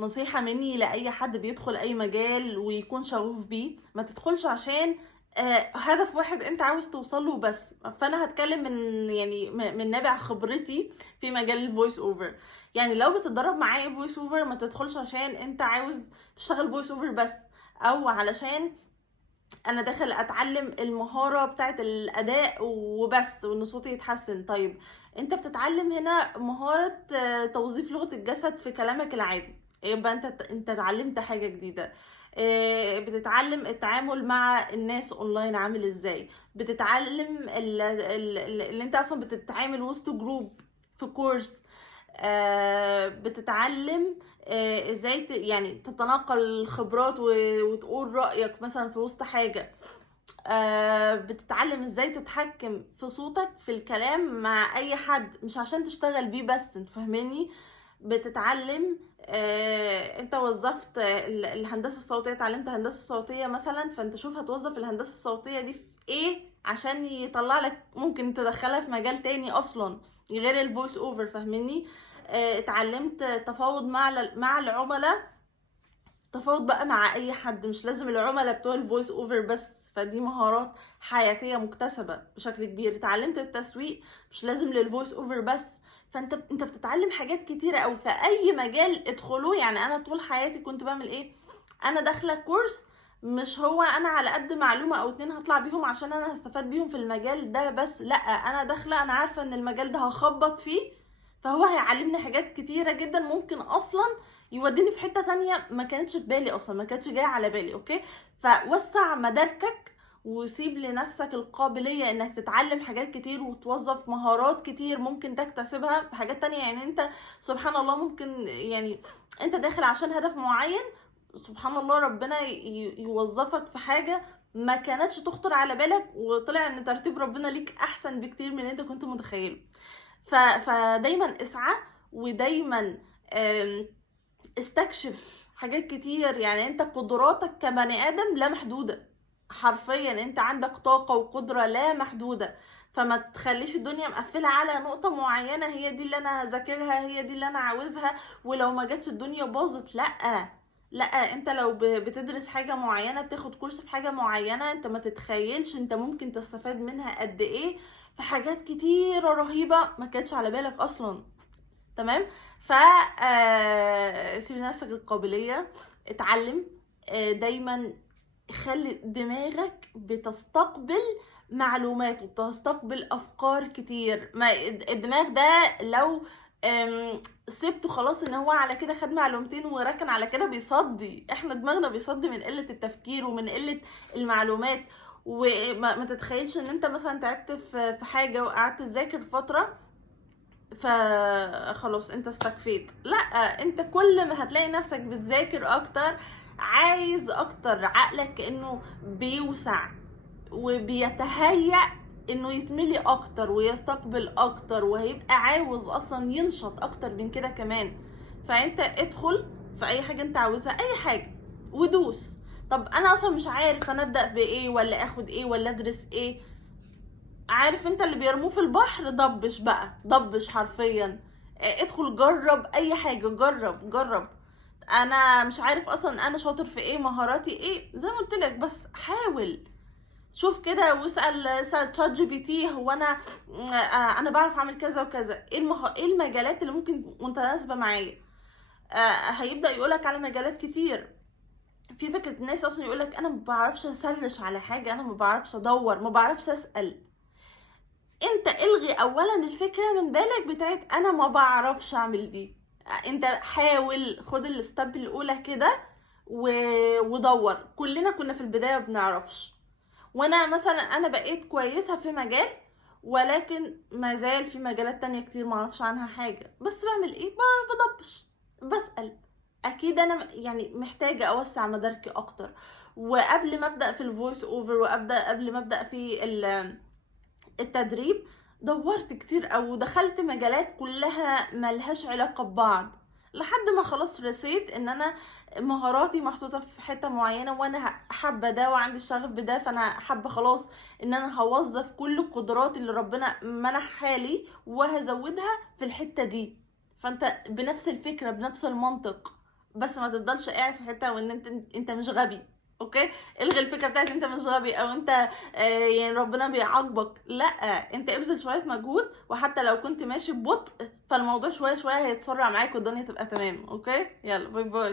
نصيحة مني لأي حد بيدخل أي مجال ويكون شغوف بيه، ما تدخلش عشان هدف واحد انت عاوز توصله بس. فانا هتكلم من نابع خبرتي في مجال الفويس اوفر. يعني لو بتتدرب معايا فويس اوفر، ما تدخلش عشان انت عاوز تشتغل فويس اوفر بس، او علشان انا داخل اتعلم المهارة بتاعت الاداء وبس وان صوتي يتحسن. طيب انت بتتعلم هنا مهارة توظيف لغة الجسد في كلامك العادي، يبقى انت اتعلمت حاجة جديدة. بتتعلم التعامل مع الناس اونلاين عامل ازاي، بتتعلم اللي انت اصلا بتتعامل وسط جروب في كورس. بتتعلم ازاي يعني تتناقل الخبرات وتقول رأيك مثلا في وسط حاجة. بتتعلم ازاي تتحكم في صوتك في الكلام مع اي حد، مش عشان تشتغل بيه بس، انت فاهماني؟ بتتعلم انت وظفت الهندسة الصوتية، اتعلمت هندسة صوتية مثلا، فانت شوف هتوظف الهندسة الصوتية دي في ايه عشان يطلع لك، ممكن تدخلها في مجال تاني اصلا غير الفويس اوفر، فاهمني؟ اتعلمت تفاوض مع العملاء، تفاوض بقى مع اي حد، مش لازم العملاء بتوع الفويس اوفر بس، فدي مهارات حياتية مكتسبة بشكل كبير. اتعلمت التسويق، مش لازم للفويس اوفر بس. فانت بتتعلم حاجات كتيرة اوي في اي مجال ادخله. يعني انا طول حياتي كنت بعمل ايه؟ انا داخلة كورس، مش هو انا على قد معلومة او اتنين هطلع بيهم عشان انا هستفاد بيهم في المجال ده بس، لا، انا داخلة انا عارفة ان المجال ده هخبط فيه، فهو هيعلمني حاجات كتيرة جدا ممكن اصلا يوديني في حتة تانية ما كانتش في بالي اصلا، ما كانتش جاية على بالي. اوكي، فوسع مداركك وسيب لنفسك القابلية انك تتعلم حاجات كتير وتوظف مهارات كتير ممكن تكتسبها في حاجات تانية. يعني انت سبحان الله ممكن، يعني انت داخل عشان هدف معين، سبحان الله ربنا يوظفك في حاجة ما كانتش تخطر على بالك، وطلع ان ترتيب ربنا ليك احسن بكتير من اللي انت كنت متخيله. فدايما اسعى، ودايما استكشف حاجات كتير. يعني انت قدراتك كبني ادم لا محدودة، حرفيا انت عندك طاقة وقدرة لا محدودة. فما تخليش الدنيا مقفلة على نقطة معينة، هي دي اللي انا هذاكرها، هي دي اللي انا عاوزها، ولو ما جاتش الدنيا باظت. لا، لا، انت لو بتدرس حاجة معينة، بتاخد كورس في حاجة معينة، انت ما تتخيلش انت ممكن تستفاد منها قد ايه في حاجات كتيرة رهيبة ما كانتش على بالك اصلا. تمام. ف سيب لنفسك القابلية، اتعلم. دايما خلي دماغك بتستقبل معلومات وبتستقبل افكار كتير. ما الدماغ ده لو سبته خلاص ان هو على كده خد معلومتين وركن على كده بيصدي. احنا دماغنا بيصدي من قلة التفكير ومن قلة المعلومات. وما ما تتخيلش ان انت مثلا تعبت في حاجة وقعدت تذاكر فترة فخلاص انت استكفيت. لا، انت كل ما هتلاقي نفسك بتذاكر اكتر، عايز اكتر، عقلك كأنه بيوسع وبيتهيأ انه يتملي اكتر ويستقبل اكتر، وهيبقى عاوز اصلا ينشط اكتر من كده كمان. فانت ادخل في اي حاجة انت عاوزها، اي حاجة، ودوس. طب انا اصلا مش عارف انا ابدأ بايه ولا اخد ايه ولا ادرس ايه. عارف انت اللي بيرموه في البحر، ضبش بقى، ضبش حرفيا. ادخل جرب اي حاجة، جرب جرب. انا مش عارف اصلا انا شاطر في ايه، مهاراتي ايه، زي ما قلت لك، بس حاول. شوف كده سأل تشات جي بي تي، هو انا بعرف اعمل كذا وكذا، ايه المجالات اللي ممكن متناسبة معايا. هيبدأ يقولك على مجالات كتير. في فكرة الناس اصلا يقولك انا ما بعرفش اسرش على حاجة، انا ما بعرفش ادور، ما بعرفش اسأل. انت الغي اولا الفكره من بالك بتاعت انا ما بعرفش اعمل دي. انت حاول خد الستاب الاولى كده ودور. كلنا كنا في البدايه ما بنعرفش، وانا مثلا انا بقيت كويسه في مجال، ولكن ما زال في مجالات تانية كتير ما اعرفش عنها حاجه. بس بعمل ايه؟ بضبش، بسأل. اكيد انا يعني محتاجه اوسع مداركي اكتر. وقبل ما ابدا في الفويس اوفر، قبل ما ابدا في التدريب، دورت كتير او دخلت مجالات كلها ملهاش علاقة ببعض، لحد ما خلاص رسيت ان انا مهاراتي محطوطة في حتة معينة، وانا حابة ده وعندي الشغف بده، فانا حابة خلاص ان انا هوظف كل القدرات اللي ربنا منحها لي وهزودها في الحتة دي. فانت بنفس الفكرة بنفس المنطق، بس ما تفضلش قاعد في حته وان انت مش غبي. اوكي، الغي الفكره بتاعت انت مش غبي او انت يعني ربنا بيعاقبك. لا، انت ابذل شويه مجهود، وحتى لو كنت ماشي ببطء فالموضوع شويه شويه هيتسرع معاك والدنيا تبقى تمام. اوكي، يلا باي باي.